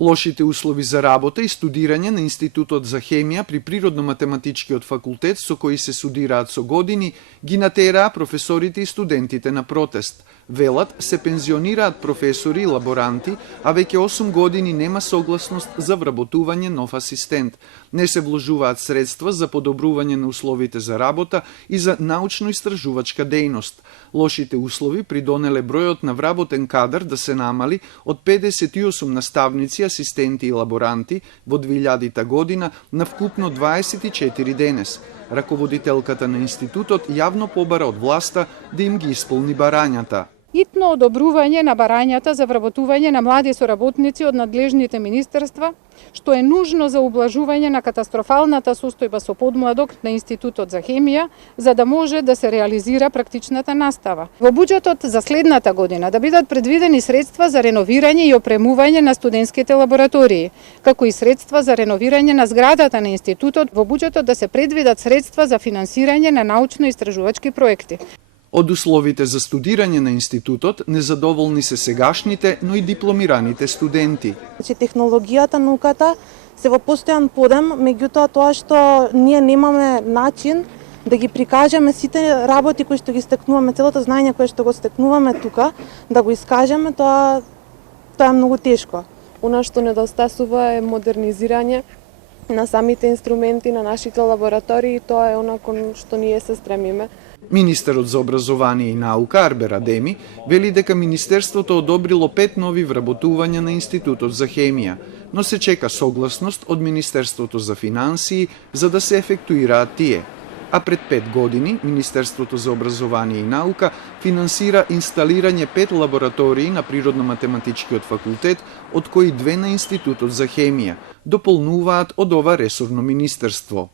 Лошите услови за работа и студирање на Институтот за хемија при Природно-математичкиот факултет, со кои се судираат со години, ги натераа професорите и студентите на протест. Велат, се пензионираат професори и лаборанти, а веќе 8 години нема согласност за вработување нов асистент. Не се вложуваат средства за подобрување на условите за работа и за научно-истражувачка дејност. Лошите услови придонеле бројот на вработен кадар да се намали од 58 наставници, асистенти и лаборанти во 2000 година на вкупно 24 денес. Раководителката на институтот јавно побара од власта да им ги исполни барањата. Итно одобрување на барањата за вработување на млади соработници од надлежните министерства, што е нужно за ублажување на катастрофалната состојба со подмладок на Институтот за хемија, за да може да се реализира практичната настава. Во буџетот за следната година да бидат предвидени средства за реновирање и опремување на студентските лаборатории, како и средства за реновирање на зградата на институтот, во буџетот да се предвидат средства за финансирање на научно-истражувачки проекти. Од условите за студирање на институтот незадоволни се сегашните, но и дипломираните студенти. Технологијата, науката се во постојан подем, меѓутоа тоа што ние немаме начин да ги прикажеме сите работи кои што ги стекнуваме, целото знаење кое што го стекнуваме тука, да го искажеме, тоа е многу тешко. Она што недостасува е модернизирање на самите инструменти на нашите лаборатории, тоа е она кон што ние се стремиме. Министерот за образование и наука Арбер Адеми вели дека Министерството одобрило 5 нови вработувања на Институтот за хемија, но се чека согласност од Министерството за финансии за да се ефектуираат тие. А пред 5 години Министерството за образование и наука финансира инсталирање 5 лаборатории на Природно-математичкиот факултет, од кои 2 на Институтот за хемија, дополнуваат од ова ресорно министерство.